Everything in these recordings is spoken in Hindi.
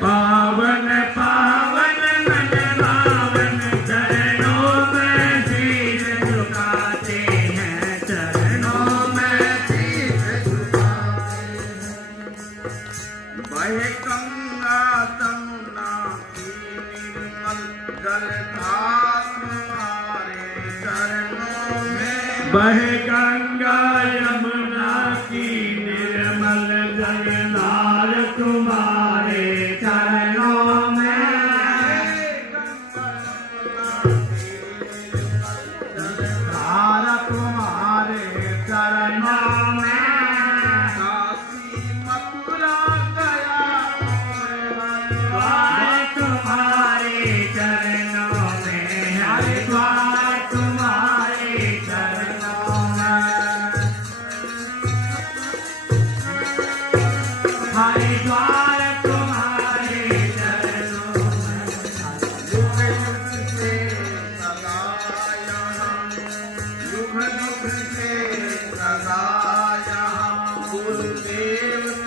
पावन पावन मन पावन चरणों में शीश झुकाते हैं, चरणों में शीश झुकाते हैं। बहे गंगा तमुना की निर्मल जलधार तुम्हारे चरणों में, बहे गंगा यमुना की निर्मल जलधार तुम्हारे चरणों में, धारा तुम्हारे चरणों में। काशी मथुरा गया हरिद्वार तुम्हारे चरणों में, हरिद्वार तुम्हारे चरणों में, हरिद्वार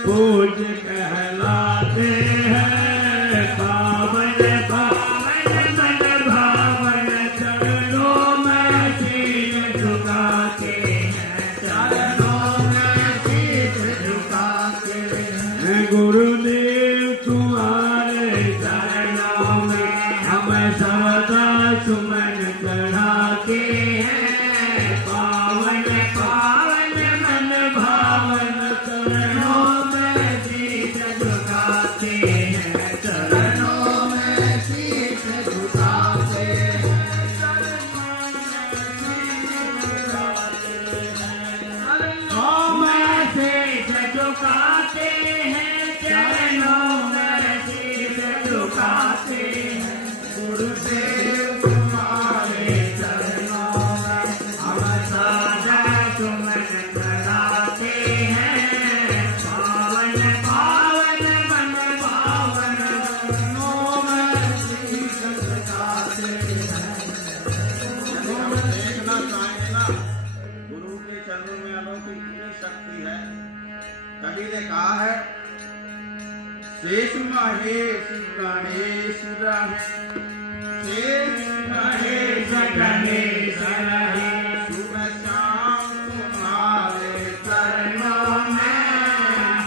पूज कहलाते हैं, पावन पावन मन भावन चरणों में शीश झुकाते हैं, चरणों में शीश झुकाते हैं। गुरुदेव तुम्हारे चरणों में हम सदा सुमन चढ़ाते हैं, पावन पावन मन भावन चरणों में शीश झुकाते हैं, चरणों में शीश झुकाते हैं, चरणों में शीश झुकाते हैं, चरणों में शीश झुकाते हैं। गुरुदेव तुम्हारे चरणों में हम सदा सुमन चढ़ाते हैं, पावन पावन मन पावन चरणों में शीश झुकाते हैं। देखना चाहिए ना, गुरु के चरणों में अलौकिक इतनी शक्ति है। कवि ने कहा है, शेष महेश गणेश रहे, शेष महेश गणेश रहे, सुबह शाम तुम्हारे चरणों में,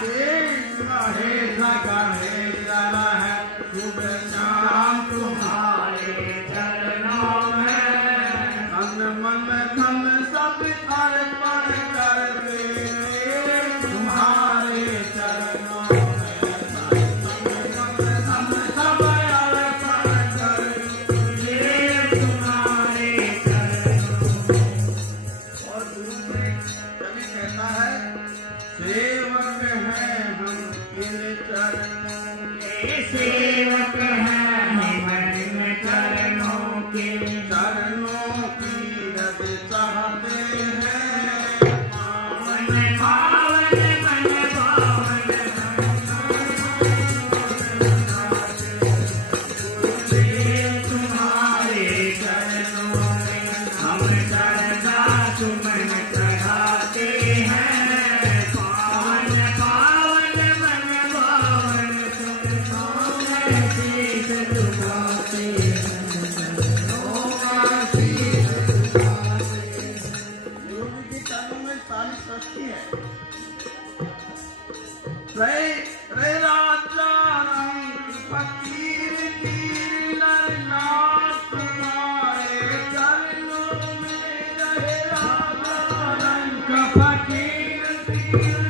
शेष महेश गणेश रहे, सुबह शाम तुम्हारे चरणों में, तन मन धन सब अर्पण करते हैं तुम्हारे चरणों में, सेवक हैं हम इन चरणों के, सेवक हैं हम इन चरणों के, चरणों की रज चाहते हैं, पावन पावन मन पावन गुरुदेव तुम्हारे चरणों में हम सदा सुमन चढ़ाते हैं, पावन पावन मन रे राजा रंग फकीर वीर नरनाथ तुम्हारे चरणों में रहे राजा रंग फकीर वीर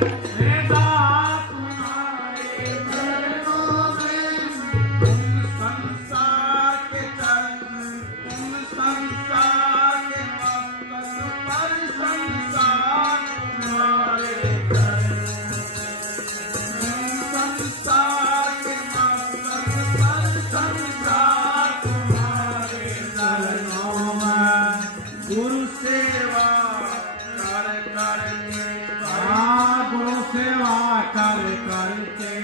दास तुम्हारे चरणों में। तुम संसार के चरण तुम संसार के मस्तक पर संसार तुम्हारे चरण संसार के मस्तक पर संसार तुम्हारे चरणों में। गुरु सेवा कर करके गुरु सेवा कर करके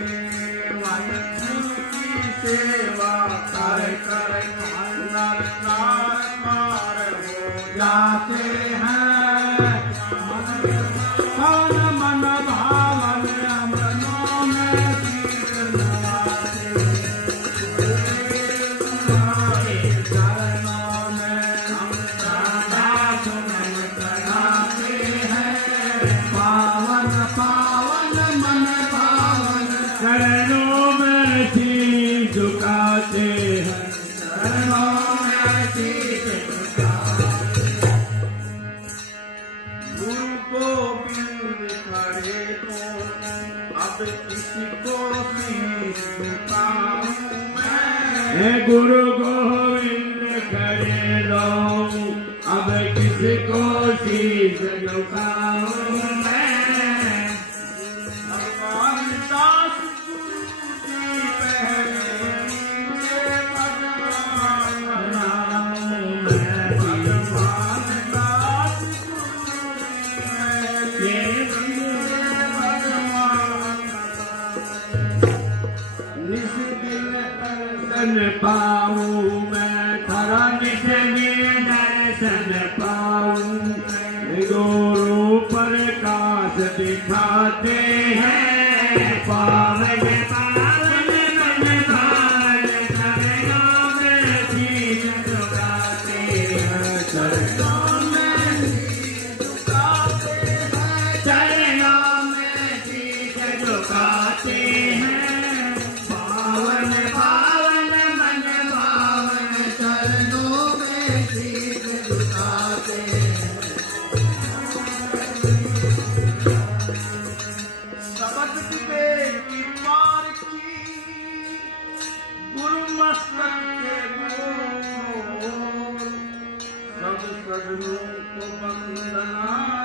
गुरु की सेवा कर कर नर नार पार हो जाते हैं मन मन भावन अमृतों में शीश नवाते तुम्हारे चरणों में हम सदा सुमन कराते हैं। पावन पावन मन पावन चरणों में शीश झुकाते हैं। चरणों में शीश झुकाते गुरु गोविंद खड़े तो अब किसी को शीश झुकाऊं मैं। हे गुरु गोविंद खड़े रहो अब किसको शीश झुकाऊं मैं। भगवान दास गुरु जी पहले नीचे भगवान भगवान दास गुरु जी पहले भगवान निस दिन दर्शन पाऊं मैं थारा निस दिन दर्शन पाऊं। गुरु प्रकाश दिखाते हैं पावन पावन मन भावन चरणों में शीश झुकाते हैं। चरणों में शीश झुकाते हैं। चरणों में शीश झुकाते हैं। पावन पावन मन भावन चरणों में शीश झुकाते हैं। शबद विवेक की पार की गुरु मस्तक के बोल सब सजनों को वंदना।